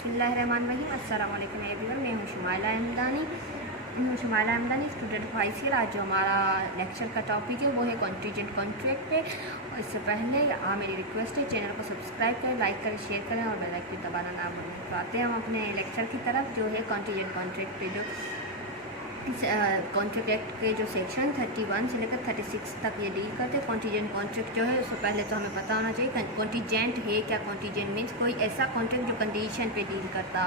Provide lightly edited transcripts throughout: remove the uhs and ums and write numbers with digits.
बिस्मिल्लाहिर्रहमानिर्रहीम। अस्सलाम वालेकुम एवरीवन। मैं हूँ Shumaila Hamdani student of ICL। आज जो हमारा लेक्चर का टॉपिक है वो है कॉन्टीजेंट कॉन्ट्रैक्ट पे। और इससे पहले मेरी रिक्वेस्ट है चैनल को सब्सक्राइब करें, लाइक करें, शेयर करें और बेल आइकन दबाना ना भूलें। तो आते हैं हम अपने लेक्चर की तरफ जो है कॉन्टीजेंट कॉन्ट्रैक्ट पे। जो कॉन्ट्रैक्ट एक्ट के जो सेक्शन 31 से लेकर 36 तक ये डील करते हैं। कॉन्टीजेंट कॉन्ट्रैक्ट जो है उससे पहले तो हमें पता होना चाहिए कॉन्टीजेंट है क्या। कॉन्टीजेंट मीन्स कोई ऐसा कॉन्ट्रैक्ट जो कंडीशन पे डील करता।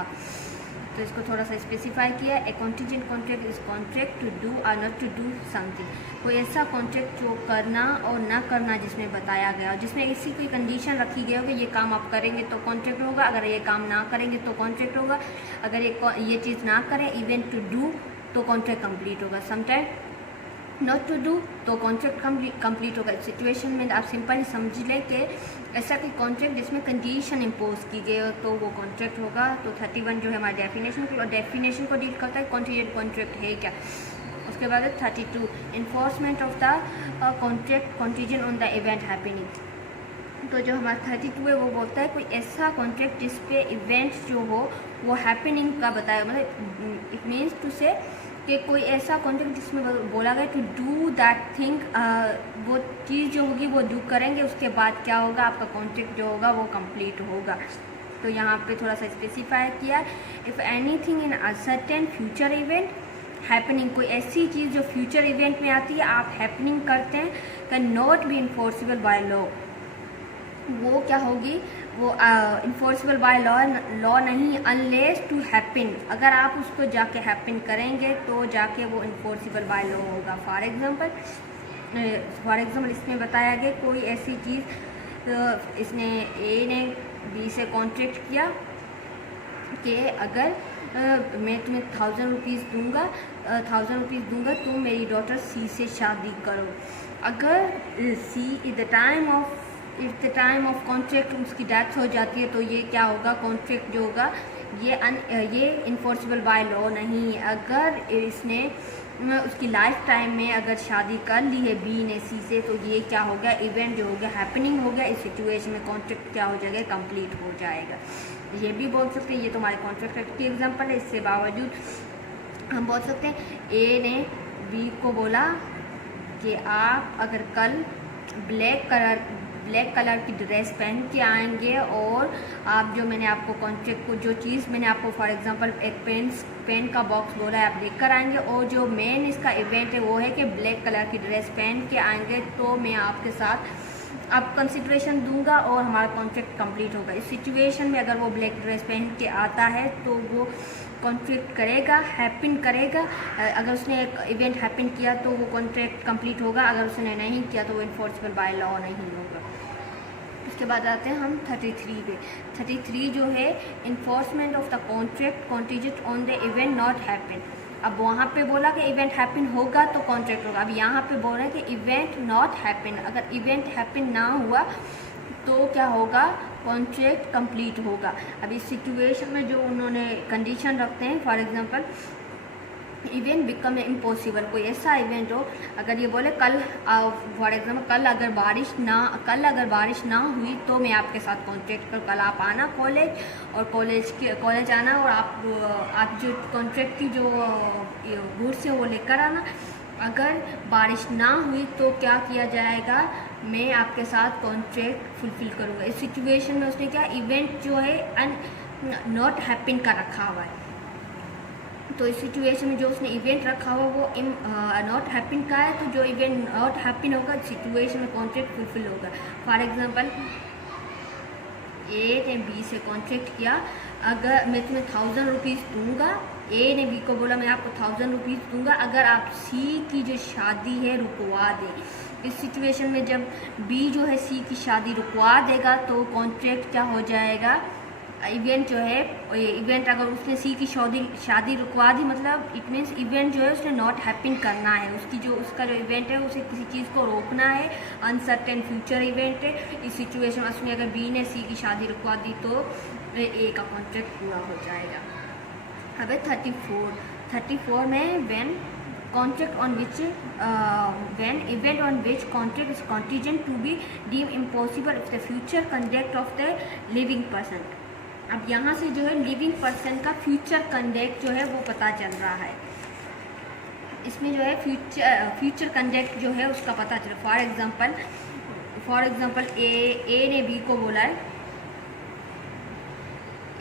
तो इसको थोड़ा सा स्पेसिफाई किया। A contingent contract is contract to do or not to do something. कोई ऐसा कॉन्ट्रैक्ट जो करना और ना करना जिसमें बताया गया हो, जिसमें ऐसी कोई कंडीशन रखी गई हो कि ये काम आप करेंगे तो कॉन्ट्रैक्ट होगा, अगर ये काम ना करेंगे तो कॉन्ट्रैक्ट होगा, अगर ये चीज़ ना करें इवेंट टू डू तो कॉन्ट्रैक्ट कंप्लीट होगा। समटाइम नॉट टू डू तो कॉन्ट्रैक्ट कंप्लीट होगा। सिचुएशन में आप सिंपली समझ लें कि ऐसा कि कॉन्ट्रैक्ट जिसमें कंडीशन इम्पोज की गई हो तो वो कॉन्ट्रैक्ट होगा। तो 31 जो है हमारे डेफिनेशन को डील करता है कॉन्टीजेंट कॉन्ट्रैक्ट है क्या। उसके बाद 32 enforcement of the contract contingent on the event happening. तो जो हमारा 32 है वो बोलता है कोई ऐसा कॉन्ट्रैक्ट जिस पे इवेंट जो हो वो हैपनिंग का बताया, मतलब इट मीन्स टू से कि कोई ऐसा कॉन्ट्रैक्ट जिसमें बोला गया टू डू दैट थिंग, वो चीज़ जो होगी वो डू करेंगे, उसके बाद क्या होगा आपका कॉन्ट्रैक्ट जो होगा वो कंप्लीट होगा। तो यहाँ पे थोड़ा सा स्पेसिफाई किया। If anything in a certain future event happening, कोई ऐसी चीज़ जो फ्यूचर इवेंट में आती है आप हैपनिंग करते हैं, can not be enforceable by law. वो क्या होगी, वो इन्फोर्सिबल बाय लॉ नहीं, अनलेस टू हैपन। अगर आप उसको जाके हैपन करेंगे तो जाके वो इन्फोर्सिबल बाय लॉ होगा। फॉर एग्जांपल इसमें बताया गया कोई ऐसी चीज़, इसने ए ने बी से कॉन्ट्रैक्ट किया कि अगर मैं तुम्हें 1000 रुपीज़ दूँगा तुम मेरी डॉटर सी से शादी करो। अगर see it the time of contract उसकी डेथ हो जाती है तो ये क्या होगा, कॉन्ट्रैक्ट जो होगा ये इन्फोर्सिबल बाय लॉ नहीं। अगर इसने उसकी लाइफ टाइम में अगर शादी कर ली है बी ने सी से तो ये क्या हो गया, इवेंट जो हो गया हैपनिंग हो गया। इस सिचुएशन में कॉन्ट्रैक्ट क्या हो जाएगा, कंप्लीट हो जाएगा। ये भी बोल सकते हैं, ये तो हमारे कॉन्ट्रैक्ट की एग्जांपल है। इससे बावजूद हम बोल सकते हैं ए ने बी को बोला कि आप अगर कल ब्लैक कलर की ड्रेस पहन के आएंगे और आप जो मैंने आपको कॉन्ट्रैक्ट को जो चीज़ मैंने आपको फॉर एग्जांपल एक पेन का बॉक्स बोला है आप लेकर आएंगे, और जो मेन इसका इवेंट है वो है कि ब्लैक कलर की ड्रेस पहन के आएंगे तो मैं आपके साथ आप कंसिडरेशन दूंगा और हमारा कॉन्ट्रैक्ट कंप्लीट होगा। इस सिचुएशन में अगर वो ब्लैक ड्रेस पहन के आता है तो वो कॉन्ट्रैक्ट करेगा, हैपन करेगा। अगर उसने एक इवेंट हैपन किया तो वो कॉन्ट्रैक्ट कंप्लीट होगा, अगर उसने नहीं किया तो वो इन्फोर्सिबल बाय लॉ नहीं होगा। उसके बाद आते हैं हम 33 पे। 33 जो है enforcement of the contract contingent on the event not happen. अब वहाँ पे बोला कि इवेंट हैपन होगा तो कॉन्ट्रैक्ट होगा। अब यहाँ पे बोल रहे हैं कि इवेंट नॉट हैपन, अगर इवेंट हैपन ना हुआ तो क्या होगा, कॉन्ट्रैक्ट कंप्लीट होगा। अब इस सिचुएशन में जो उन्होंने कंडीशन रखते हैं, for example event become impossible, कोई ऐसा इवेंट हो, अगर ये बोले कल फॉर एग्जांपल कल अगर बारिश ना हुई तो मैं आपके साथ कॉन्ट्रैक्ट कर, कल आप आना कॉलेज और कॉलेज आना और आप जो कॉन्ट्रैक्ट की जो गुड्स है वो लेकर आना। अगर बारिश ना हुई तो क्या किया जाएगा, मैं आपके साथ कॉन्ट्रैक्ट फुलफिल करूँगा। इस सिचुएशन में उसने क्या इवेंट जो है नॉट हैपन का रखा हुआ है। तो इस सिचुएशन में जो उसने इवेंट रखा हुआ वो नॉट हैपन का है, तो जो इवेंट नॉट हैपन होगा सिचुएशन में कॉन्ट्रैक्ट फुलफिल होगा। फॉर एग्जांपल ए ने बी से कॉन्ट्रैक्ट किया, अगर मैं तुम्हें 1000 रुपीज़ दूँगा, ए ने बी को बोला मैं आपको 1000 रुपीज़ दूँगा अगर आप सी की जो शादी है रुकवा दें। इस सिचुएशन में जब बी जो है सी की शादी रुकवा देगा तो कॉन्ट्रैक्ट क्या हो जाएगा, इवेंट जो है इवेंट अगर उसने सी की शादी रुकवा दी मतलब इट मीन्स इवेंट जो है उसने नॉट हैपन करना है। उसका जो इवेंट है उसे किसी चीज़ को रोकना है, अनसर्टेन फ्यूचर इवेंट है। इस सिचुएशन में उसमें अगर बी ने सी की शादी रुकवा दी तो ए का कॉन्ट्रैक्ट पूरा हो जाएगा। अब 34 में when contract on which when event on which contract is contingent to be deemed impossible if the future conduct of the living person. अब यहाँ से जो है लिविंग पर्सन का फ्यूचर कंडक्ट जो है वो पता चल रहा है। इसमें जो है फ्यूचर कंडक्ट जो है उसका पता चला। फॉर एग्जांपल ए ने बी को बोला है,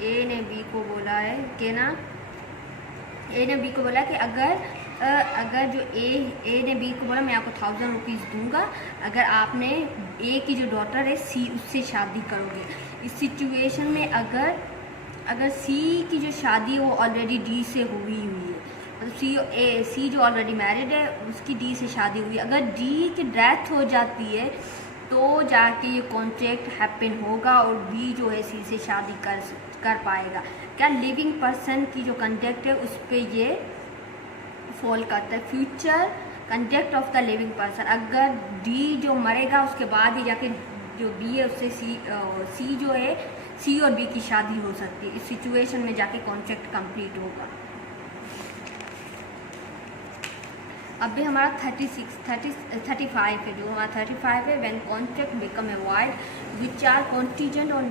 ए ने बी को बोला कि अगर जो ए ने बी को बोला मैं आपको 1000 रुपीज़ दूंगा अगर आपने ए की जो डॉटर है सी उससे शादी करोगे। इस सिचुएशन में अगर सी की जो शादी है वो ऑलरेडी डी से हुई है, मतलब सी जो ऑलरेडी मैरिड है उसकी डी से शादी हुई है, अगर डी की डेथ हो जाती है तो जाके ये कॉन्ट्रैक्ट हैपन होगा और बी जो है सी से शादी कर पाएगा। क्या लिविंग पर्सन की जो कंडक्ट है उस पर ये फॉल करता है, future conduct of the living person. अगर डी जो मरेगा उसके बाद ही जाके जो बी है उससे सी जो है सी और बी की शादी हो सकती है। इस सिचुएशन में जाके कॉन्ट्रैक्ट कंप्लीट होगा। अभी हमारा 35 है, जो हमारा 35 है, when contract become a void which are contingent on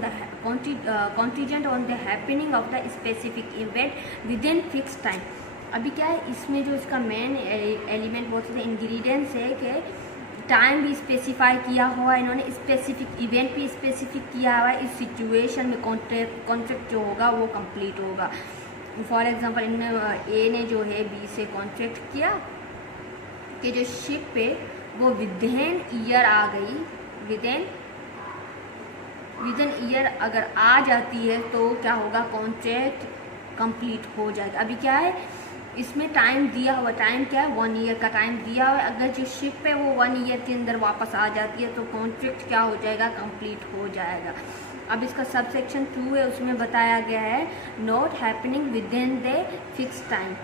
the happening of the specific event within fix time. अभी क्या है इसमें जो इसका मेन एलिमेंट बहुत सारे इंग्रेडिएंट्स है कि टाइम भी स्पेसिफाई किया हुआ है इन्होंने, स्पेसिफिक इवेंट भी स्पेसिफिक किया हुआ है। इस सिचुएशन में कॉन्ट्रैक्ट जो होगा वो कंप्लीट होगा। फॉर एग्जांपल इनमें ए ने जो है बी से कॉन्ट्रैक्ट किया कि जो शिप है वो विद इन ईयर आ गई, विद इन ईयर अगर आ जाती है तो क्या होगा, कॉन्ट्रैक्ट कंप्लीट हो जाएगा। अभी क्या है इसमें टाइम दिया हुआ, टाइम क्या है 1 ईयर का टाइम दिया हुआ है। अगर जो शिप है वो 1 ईयर के अंदर वापस आ जाती है तो कॉन्ट्रैक्ट क्या हो जाएगा, कंप्लीट हो जाएगा। अब इसका सब सेक्शन 2 है, उसमें बताया गया है not happening with in the fix time.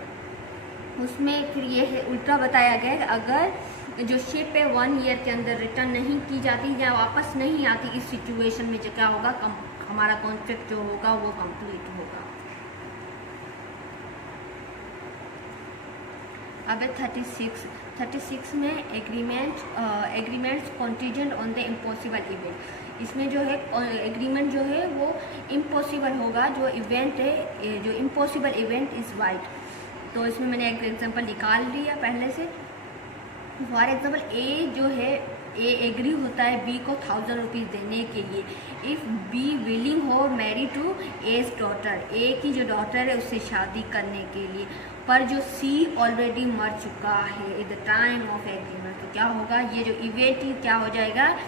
उसमें फिर ये है उल्टा बताया गया है अगर जो शिप है 1 ईयर के अंदर रिटर्न नहीं की जाती या वापस नहीं आती, इस सिचुएशन में जो क्या होगा, हमारा कॉन्ट्रैक्ट जो होगा वो कंप्लीट होगा। अब 36 में agreements contingent on the impossible event. इसमें जो है एग्रीमेंट जो है वो इम्पॉसिबल होगा, जो इवेंट है जो इम्पॉसिबल इवेंट इज़ वाइड। तो इसमें मैंने एक एग्जांपल निकाल लिया पहले से। फॉर एग्जांपल ए जो है ए एग्री होता है बी को 1000 रुपीज़ देने के लिए इफ़ बी विलिंग हो मैरी टू एज डॉटर, ए की जो डॉटर है उससे शादी करने के लिए, पर जो सी ऑलरेडी मर चुका है at the time of agreement. तो क्या होगा, ये जो इवेंट ही क्या हो जाएगा,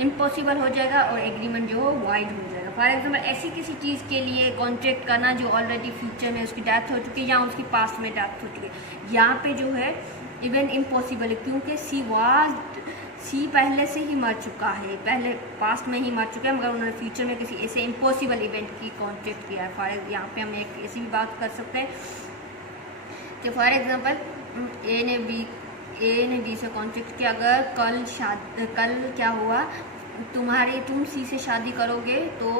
इम्पॉसिबल हो जाएगा और एग्रीमेंट जो वाइड हो जाएगा। फॉर एग्जांपल ऐसी किसी चीज़ के लिए कॉन्ट्रैक्ट करना जो ऑलरेडी फ्यूचर में उसकी डेथ हो चुकी है या उसकी पास्ट में डेथ हो चुकी है, यहाँ पे जो है इवेंट इम्पॉसिबल है क्योंकि सी पहले से ही मर चुका है, पहले पास्ट में ही मर चुका है, मगर उन्होंने फ्यूचर में किसी ऐसे इम्पॉसिबल इवेंट की कॉन्ट्रैक्ट किया है। फॉर यहाँ पे हम एक ऐसी भी बात कर सकते हैं कि फॉर एग्जांपल ए ने बी से कॉन्ट्रैक्ट किया अगर कल क्या हुआ तुम सी से शादी करोगे तो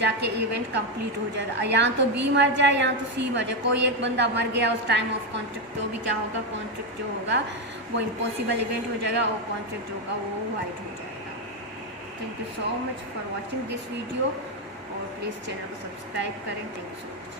जाके इवेंट कंप्लीट हो जाएगा। या तो बी मर जाए या तो सी मर जाए, कोई एक बंदा मर गया उस टाइम ऑफ कॉन्ट्रैक्ट, तो भी क्या होगा, कॉन्ट्रैक्ट जो होगा वो इम्पॉसिबल इवेंट हो जाएगा और कॉन्ट्रैक्ट जो होगा वो वाइड हो जाएगा। Thank you so much for watching this video और प्लीज़ चैनल को सब्सक्राइब करें। Thank you so much.